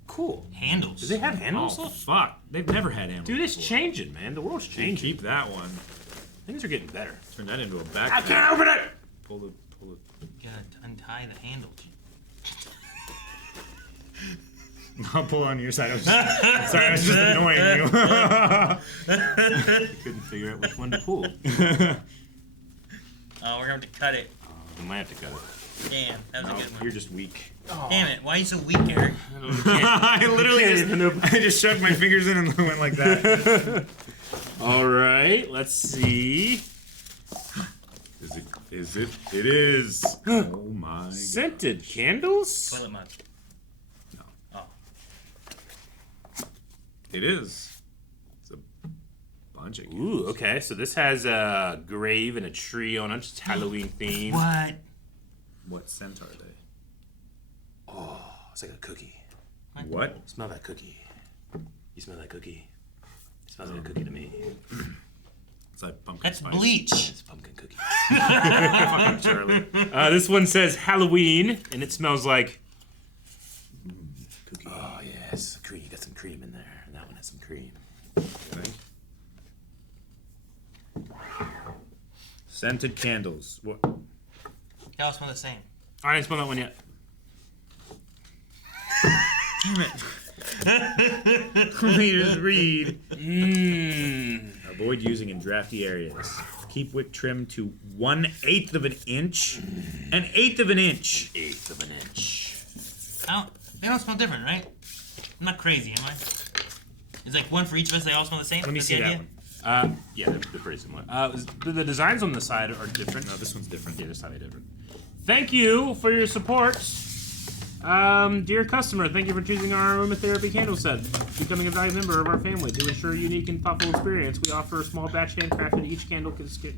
cool. Handles. Do they have handles? Oh, fuck. They've never had animals. Dude, it's before. changing, man. The world's changing. Keep that one. Things are getting better. Turn that into a backpack. I can't open it! Pull the. You gotta untie the handles. I'll pull on your side. Sorry, I was just annoying you. Couldn't figure out which one to pull. Oh, we're gonna have to cut it. I might have to cut it. Damn, that was a good one. You're just weak. Damn it, why are you so weak, Eric? I literally I just shoved my fingers in and went like that. All right, let's see. Is it? It is. Oh my. Scented candles? Toilet mug. No. Oh. It is. It's a bunch of. Ooh, okay. So this has a grave and a tree on it. Just Halloween theme. What? What scent are they? Oh, it's like a cookie. What? Smell that cookie. You smell that cookie? It smells like a cookie to me. It's like pumpkin That's spice. bleach. It's pumpkin cookie. Fucking Charlie. This one says Halloween, and it smells like Cookie. Oh, yes. Cream. You got some cream in there. And that one has some cream. Okay. Scented candles. What? They all smell the same. I didn't smell that one yet. Damn it. Readers read. Mmm. Avoid using in drafty areas. Keep wick trim to 1/8 of an inch. 1/8 of an inch. 1/8 of an inch. They don't smell different, right? I'm not crazy, am I? It's like one for each of us. They all smell the same. Let me That's see the that idea? one. Yeah, they're pretty similar. The designs on the side are different. No, this one's different. Yeah, they're slightly different. Thank you for your support. Dear customer, thank you for choosing our aromatherapy candle set. Becoming a valued member of our family. To ensure a unique and thoughtful experience, we offer a small batch handcrafted. Each candle can skip.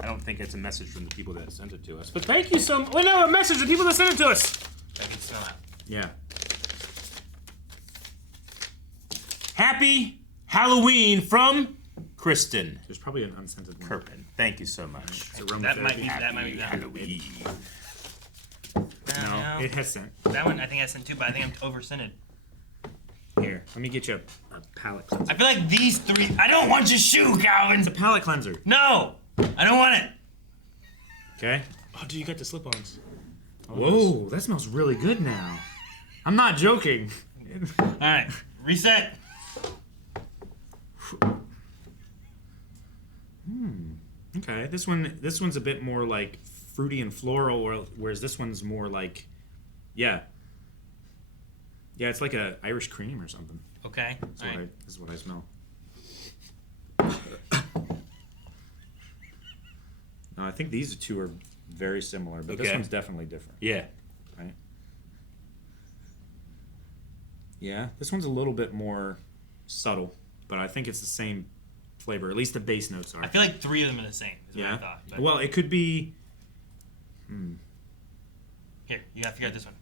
I don't think it's a message from the people that sent it to us. But thank you so much. Wait, no, a message to the people that sent it to us. I can smell out. Yeah. Happy Halloween from Kristen There's probably an unscented one. Kirpin. Thank you so much. It's aromatherapy. That might be Happy that. Halloween. No, it has scent. That one I think I sent too, but I think I'm over scented. Here, let me get you a palate cleanser. I feel like these three. I don't want your shoe, Calvin. It's a palate cleanser. No, I don't want it. Okay. Oh, dude, you got the slip-ons. Whoa, that smells really good now. I'm not joking. All right, reset. Okay, this one's a bit more like fruity and floral, whereas this one's more like, yeah, it's like a Irish cream or something. Okay. All right. This is what I smell. No, I think these two are very similar, but this Okay. one's definitely different, Yeah. right? Yeah, this one's a little bit more subtle, but I think it's the same flavor. At least the base notes are. I feel like three of them are the same. Is what I Yeah. thought. But Well, it could be. here, you gotta figure out this one.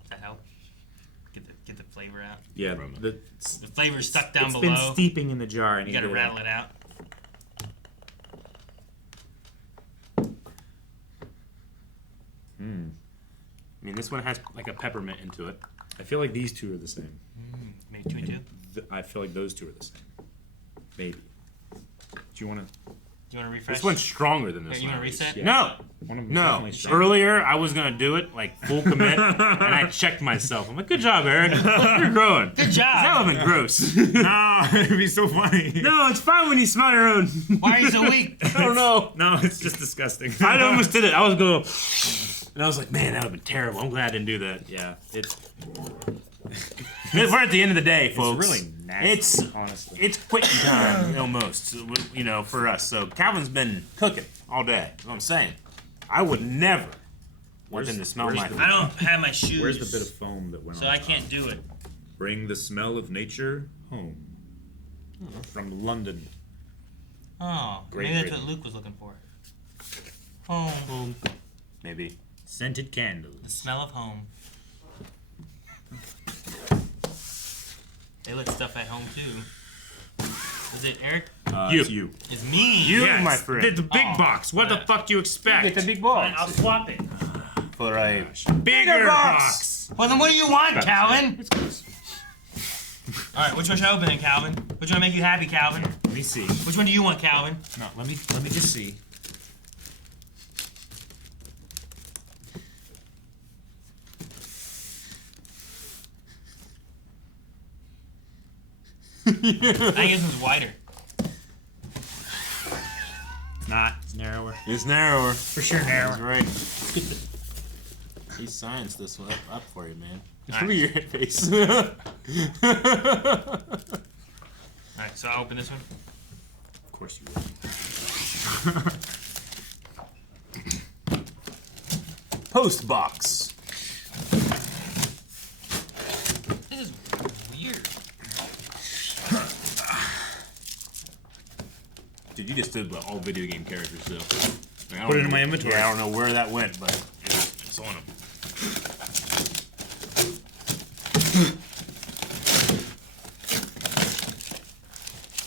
Does that help? Get the flavor out. Yeah, Aroma. the The flavor's stuck down it's below. been steeping in the jar, and You gotta rattle it out. I mean, this one has like a peppermint into it. I feel like these two are the same. Maybe 2 and 2. I feel like those two are the same. Maybe. Do you want to? Do you want to refresh? This one's stronger than this Here, you one. wanna reset? Yeah. No. One of them's No. definitely stronger. Earlier, I was going to do it, like, full commit, and I checked myself. I'm like, good job, Eric. You're growing. Good That job. would have been gross. No, it'd be so funny. No, it's fine when you smell your own. Why are you so weak? I don't know. No, it's just disgusting. I almost did it. I was going, and I was like, man, that would have been terrible. I'm glad I didn't do that. Yeah, it's We're at the end of the day, folks. really nasty. It's honestly. it's quitting time almost, you know, for us. So Calvin's been cooking all day. That's what I'm saying. I would never want him to smell where's my the- food. I don't have my shoes. Where's the bit of foam that went on? So I top? can't do it. Bring the smell of nature home. From London. Oh, Great maybe that's Britain. what Luke was looking for. Home. Maybe. Scented candles. The smell of home. They lit stuff at home too. Is it Eric? You. It's you. It's me. You, Yes, my friend. The big Oh, box. What the fuck do you expect? Get the big ball. Fine, I'll swap it. For a bigger box. Well, then what do you want, Calvin? It's close. All right, which one should I open then, Calvin? Which one will make you happy, Calvin? Let me see. Which one do you want, Calvin? No, let me just see. I think this one's wider. It's not. It's narrower. It's narrower. For sure That's narrower. right. He scienced this one up for you, man. All Look right. at your face. All right, so I'll open this one. Of course you will. Post box. This is weird. Dude, you just did what all video game characters do. Like, I don't Put it in know- my inventory. Yeah, I don't know where that went, but it's on them.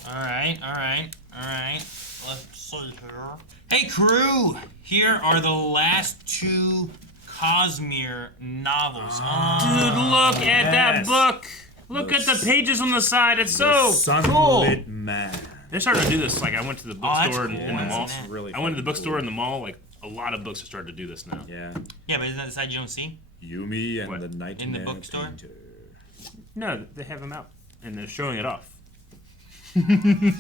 All right. Let's see here. Hey, crew! Here are the last 2 Cosmere novels. Dude, look at that yes. book. Look at the pages on the side. It's so Sunlit cool. man. They're starting to do this. Like, I went to the Oh, that's bookstore cool. in the That's mall. nice. Really. I went to the fucking bookstore cool. in the mall. Like, a lot of books are starting to do this now. Yeah. Yeah, but isn't that the side you don't see? Yumi and What? the Nightmare bookstore? Painter. No, they have them out, and they're showing it off.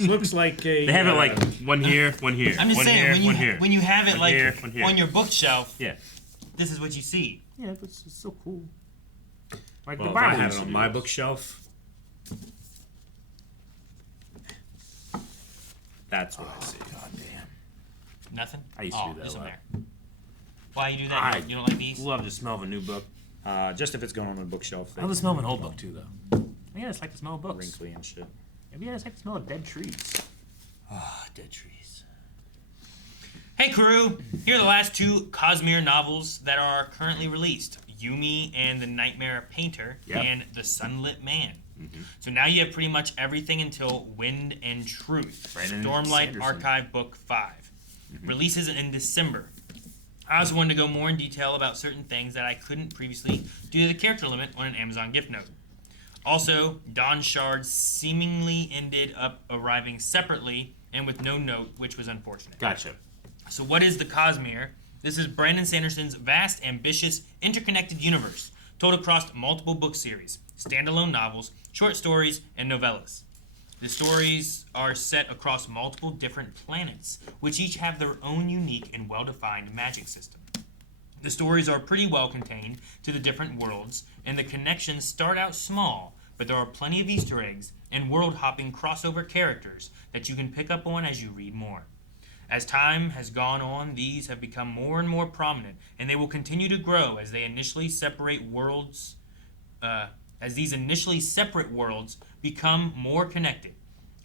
Looks like a. They have it like one here, one here, I'm just one saying, here, when you one here. when you have it One like here, one here. on your bookshelf, Yeah. this is what you see. Yeah, but it's so cool. Like Well, the if I Bible had used it to on do my this. bookshelf. That's what I see. God damn. Nothing. I used to do that This a one lot. there. Why you do that? I You don't like these? Love the smell of a new book. Just if it's going on my bookshelf. I love the smell of an old book too, though. Yeah, it's like the smell of books. Wrinkly and shit. Yeah, it's like the smell of dead trees. Ah, dead trees. Hey crew, here are the last two Cosmere novels that are currently released. Yumi and the Nightmare Painter Yep. and The Sunlit Man. So now you have pretty much everything until Wind and Truth. Brandon Stormlight Sanderson. Archive Book 5. Releases in December. I also wanted to go more in detail about certain things that I couldn't previously due to the character limit on an Amazon gift note. Also, Dawn Shard seemingly ended up arriving separately and with no note, which was unfortunate. Gotcha. So what is the Cosmere? This is Brandon Sanderson's vast, ambitious, interconnected universe, told across multiple book series, standalone novels, short stories, and novellas. The stories are set across multiple different planets, which each have their own unique and well-defined magic system. The stories are pretty well contained to the different worlds, and the connections start out small, but there are plenty of Easter eggs and world-hopping crossover characters that you can pick up on as you read more. As time has gone on, these have become more and more prominent, and they will continue to grow as they initially separate worlds. As these initially separate worlds become more connected,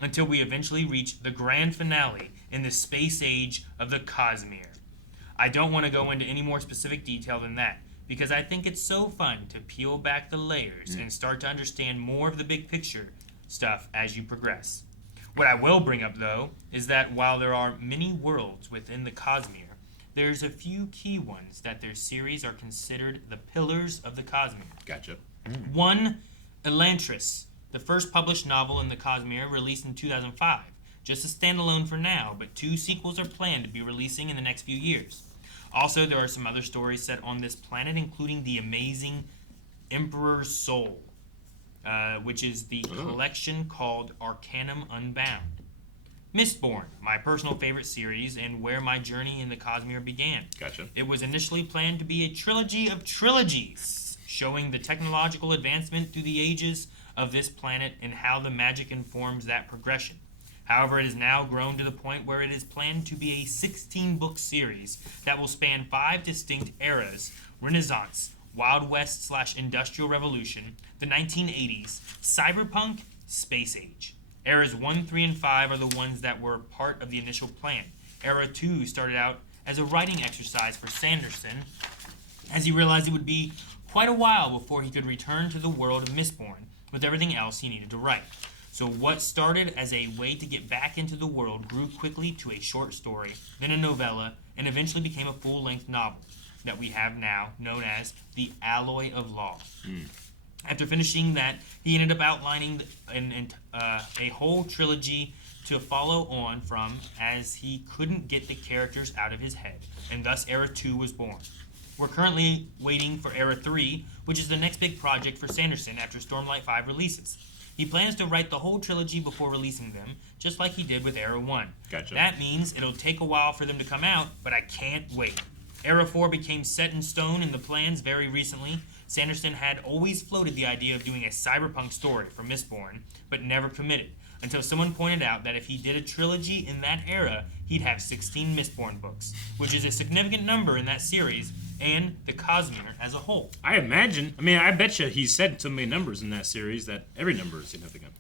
until we eventually reach the grand finale in the space age of the Cosmere. I don't want to go into any more specific detail than that, because I think it's so fun to peel back the layers and start to understand more of the big picture stuff as you progress. What I will bring up, though, is that while there are many worlds within the Cosmere, there's a few key ones that their series are considered the pillars of the Cosmere. Gotcha. 1. Elantris, the first published novel in the Cosmere, released in 2005. Just a standalone for now, but 2 sequels are planned to be releasing in the next few years. Also, there are some other stories set on this planet, including the amazing Emperor's Soul, which is the collection called Arcanum Unbound. Mistborn, my personal favorite series and where my journey in the Cosmere began. Gotcha. It was initially planned to be a trilogy of trilogies, showing the technological advancement through the ages of this planet and how the magic informs that progression. However, it has now grown to the point where it is planned to be a 16-book series that will span 5 distinct eras: Renaissance, Wild West/Industrial Revolution, the 1980s, Cyberpunk, Space Age. Eras 1, 3, and 5 are the ones that were part of the initial plan. Era 2 started out as a writing exercise for Sanderson, as he realized it would be quite a while before he could return to the world of Mistborn with everything else he needed to write. So what started as a way to get back into the world grew quickly to a short story, then a novella, and eventually became a full-length novel that we have now, known as The Alloy of Law. After finishing that, he ended up outlining a whole trilogy to follow on from, as he couldn't get the characters out of his head, and thus Era 2 was born. We're currently waiting for Era 3, which is the next big project for Sanderson after Stormlight 5 releases. He plans to write the whole trilogy before releasing them, just like he did with Era 1. Gotcha. That means it'll take a while for them to come out, but I can't wait. Era 4 became set in stone in the plans very recently. Sanderson had always floated the idea of doing a cyberpunk story for Mistborn, but never committed, until someone pointed out that if he did a trilogy in that era, he'd have 16 Mistborn books, which is a significant number in that series and the Cosmere as a whole. I imagine. I mean, I bet you he said so many numbers in that series that every number is significant.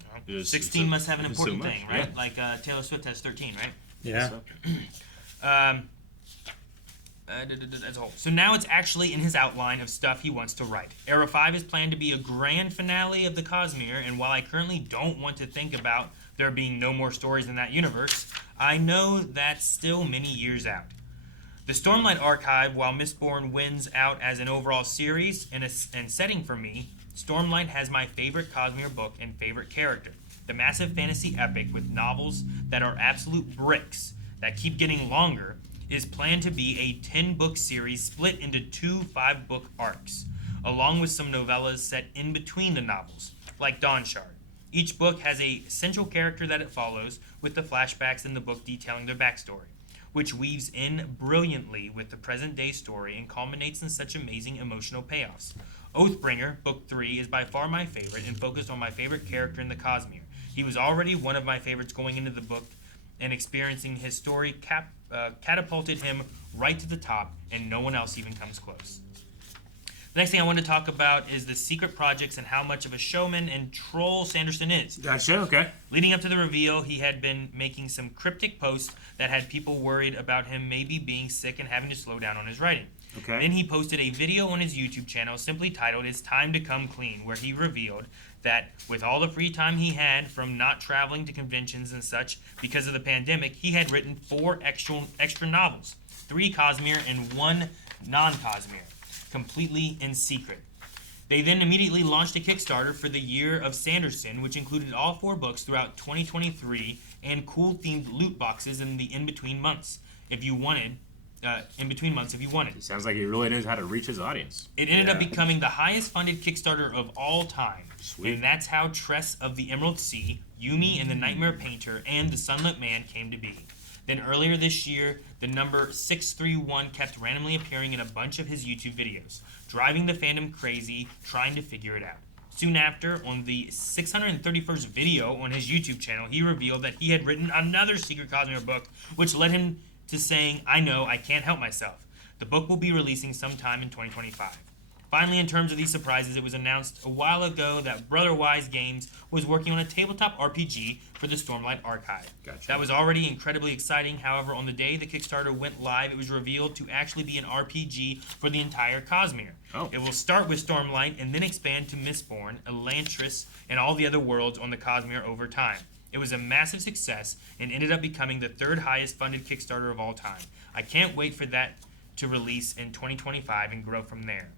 16 must have an it's so important much, thing, right? yeah. Like Taylor Swift has 13, right? Yeah. So- As a whole. So now it's actually in his outline of stuff he wants to write. Era 5 is planned to be a grand finale of the Cosmere, and while I currently don't want to think about there being no more stories in that universe, I know that's still many years out. The Stormlight Archive, while Mistborn wins out as an overall series and setting for me, Stormlight has my favorite Cosmere book and favorite character. The massive fantasy epic with novels that are absolute bricks that keep getting longer is planned to be a 10-book series split into 2 5-book arcs, along with some novellas set in between the novels, like Dawn Shard. Each book has a central character that it follows, with the flashbacks in the book detailing their backstory, which weaves in brilliantly with the present-day story and culminates in such amazing emotional payoffs. Oathbringer, Book 3, is by far my favorite and focused on my favorite character in the Cosmere. He was already one of my favorites going into the book, and experiencing his story catapulted him right to the top, and no one else even comes close. The next thing I want to talk about is the secret projects and how much of a showman and troll Sanderson is. Gotcha. Okay. Leading up to the reveal, he had been making some cryptic posts that had people worried about him maybe being sick and having to slow down on his writing. Okay. Then he posted a video on his YouTube channel simply titled "It's Time to Come Clean," where he revealed that with all the free time he had from not traveling to conventions and such because of the pandemic, he had written 4 extra novels, 3 Cosmere and 1 non-Cosmere, completely in secret. They then immediately launched a Kickstarter for the Year of Sanderson, which included all 4 books throughout 2023 and cool themed loot boxes in the in-between months if you wanted. Sounds like he really knows how to reach his audience. It ended up becoming the highest funded Kickstarter of all time. Sweet. And that's how Tress of the Emerald Sea, Yumi and the Nightmare Painter, and the Sunlit Man came to be. Then earlier this year, the number 631 kept randomly appearing in a bunch of his YouTube videos, driving the fandom crazy, trying to figure it out. Soon after, on the 631st video on his YouTube channel, he revealed that he had written another secret Cosmere book, which led him to saying, "I know, I can't help myself." The book will be releasing sometime in 2025. Finally, in terms of these surprises, it was announced a while ago that Brotherwise Games was working on a tabletop RPG for the Stormlight Archive. Gotcha. That was already incredibly exciting. However, on the day the Kickstarter went live, it was revealed to actually be an RPG for the entire Cosmere. Oh. It will start with Stormlight and then expand to Mistborn, Elantris, and all the other worlds on the Cosmere over time. It was a massive success and ended up becoming the 3rd highest funded Kickstarter of all time. I can't wait for that to release in 2025 and grow from there.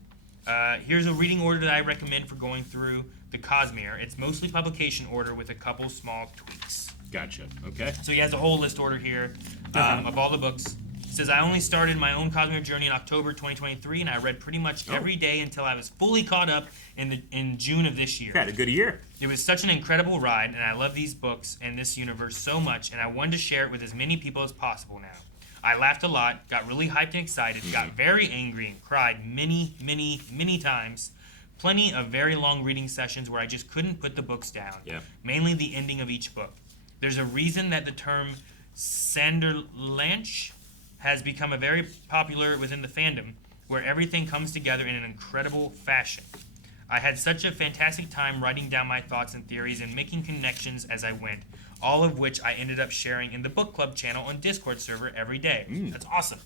Here's a reading order that I recommend for going through the Cosmere. It's mostly publication order with a couple small tweaks. Gotcha. Okay. So he has a whole list order here of all the books. He says, I only started my own Cosmere journey in October 2023, and I read pretty much every day until I was fully caught up in June of this year. You had a good year. It was such an incredible ride, and I love these books and this universe so much, and I wanted to share it with as many people as possible now. I laughed a lot, got really hyped and excited, got very angry, and cried many, many, many times. Plenty of very long reading sessions where I just couldn't put the books down. Yeah. Mainly the ending of each book. There's a reason that the term Sanderlanche has become a very popular within the fandom, where everything comes together in an incredible fashion. I had such a fantastic time writing down my thoughts and theories and making connections as I went, all of which I ended up sharing in the book club channel on Discord server every day. That's awesome.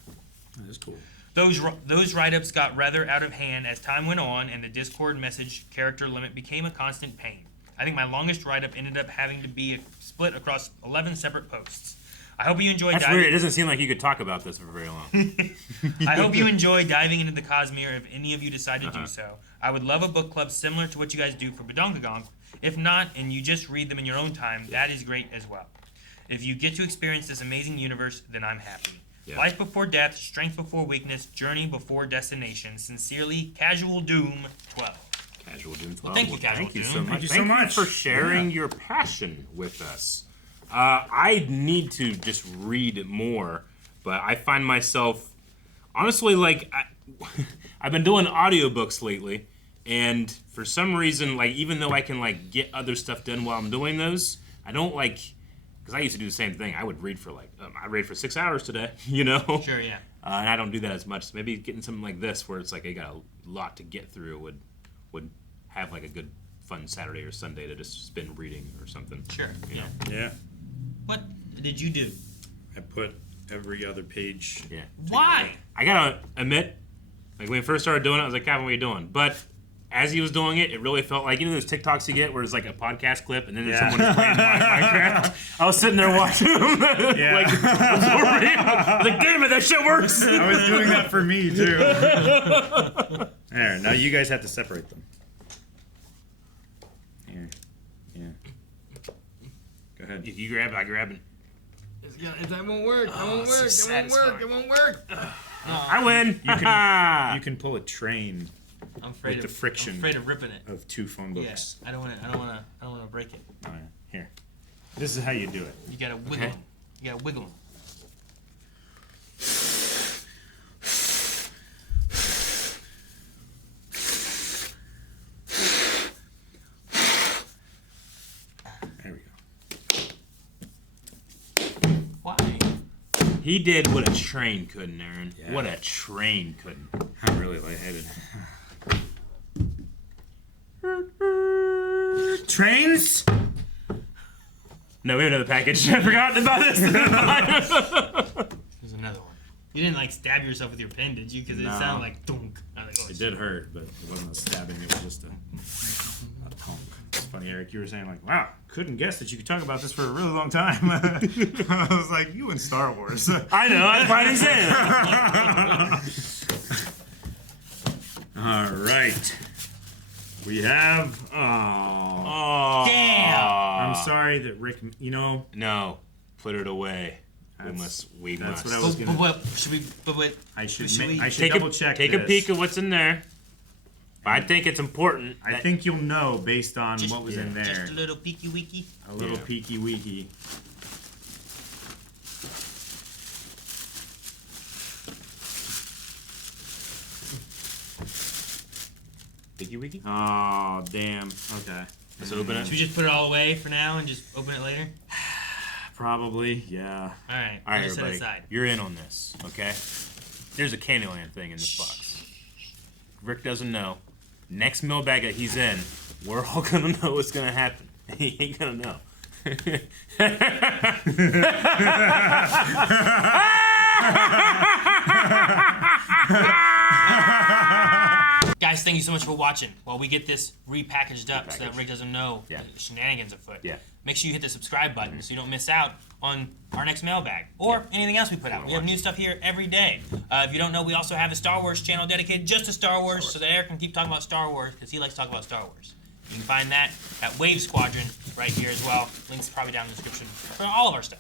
That is cool. Those write-ups got rather out of hand as time went on and the Discord message character limit became a constant pain. I think my longest write-up ended up having to be split across 11 separate posts. I hope you enjoyed That's weird. It doesn't seem like you could talk about this for very long. I hope you enjoy diving into the Cosmere if any of you decide to do so. I would love a book club similar to what you guys do for Badonkagong. If not, and you just read them in your own time, that is great as well. If you get to experience this amazing universe, then I'm happy. Yeah. Life before death, strength before weakness, journey before destination. Sincerely, Casual Doom 12. Casual Doom 12. Well, thank you, Casual Thank you Doom. so much. Thank you so much. For sharing your passion with us. I need to just read more, but I find myself, honestly, like, I've been doing audiobooks lately, and for some reason, like, even though I can, like, get other stuff done while I'm doing those, I don't, like, because I used to do the same thing. I would read for, like, I read for 6 hours today, you know? Sure, yeah. And I don't do that as much. So maybe getting something like this where it's like I got a lot to get through would have, like, a good, fun Saturday or Sunday to just spend reading or something. Sure, You yeah. know? Yeah. What did you do? I put every other page. Yeah. Why? I gotta admit, like when we first started doing it, I was like, Calvin, what are you doing? But as he was doing it, it really felt like, you know those TikToks you get where it's like a podcast clip and then there's someone who's playing Minecraft? I was sitting there watching them. Yeah. Like, I was like, damn it, that shit works. I was doing that for me, too. There, now you guys have to separate them. Here. Yeah. Go ahead. If you grab it, I grab it. That won't work. That won't so work. It won't work. I win. You can pull a train I'm afraid With of the friction. I'm afraid of ripping it. of 2 phone Yeah, books. I don't want to break it. All right, here. This is how you do it. You gotta wiggle Okay. them. You gotta wiggle them. There we go. Why? He did what a train couldn't, Aaron. Yeah. What a train couldn't. I'm really lightheaded. Trains? No, we have another package. I forgot about this. There's another one. You didn't like stab yourself with your pen, did you? Because it No. sounded like dunk. I was like, oh, It did hurt, but it wasn't a stabbing. It was just a honk. It's funny, Eric. You were saying like, "Wow, couldn't guess that you could talk about this for a really long time." I was like, "You and Star Wars." I know. I'm finally saying it. All right. We have. Oh, Damn! I'm sorry that Rick. You know, No, put it away. That's We that's must. what I was But gonna. what should we? But what? I should. should we- I should Take double a check. Take this. a peek at what's in there. I think it's important. I that- think you'll know based on Just- what was in there. Just a little peeky weeky. A little Yeah. peeky weeky. Wiki wiki. Oh, damn. Okay. Let's open it. Should we just put it all away for now and just open it later? Probably, yeah. All right. All right, we'll just set it everybody. aside. You're in on this, okay? There's a Candyland thing in this box. Rick doesn't know. Next mailbag that he's in, we're all gonna know what's gonna happen. He ain't gonna know. Guys, thank you so much for watching. While we get this repackaged up so that Repackaged. Rick doesn't know Yeah. the shenanigans afoot. Yeah. Make sure you hit the subscribe button so you don't miss out on our next mailbag or anything else we put out. We have new stuff here every day. If you don't know, we also have a Star Wars channel dedicated just to Star Wars so that Eric can keep talking about Star Wars because he likes to talk about Star Wars. You can find that at Wave Squadron right here as well. Links probably down in the description for all of our stuff.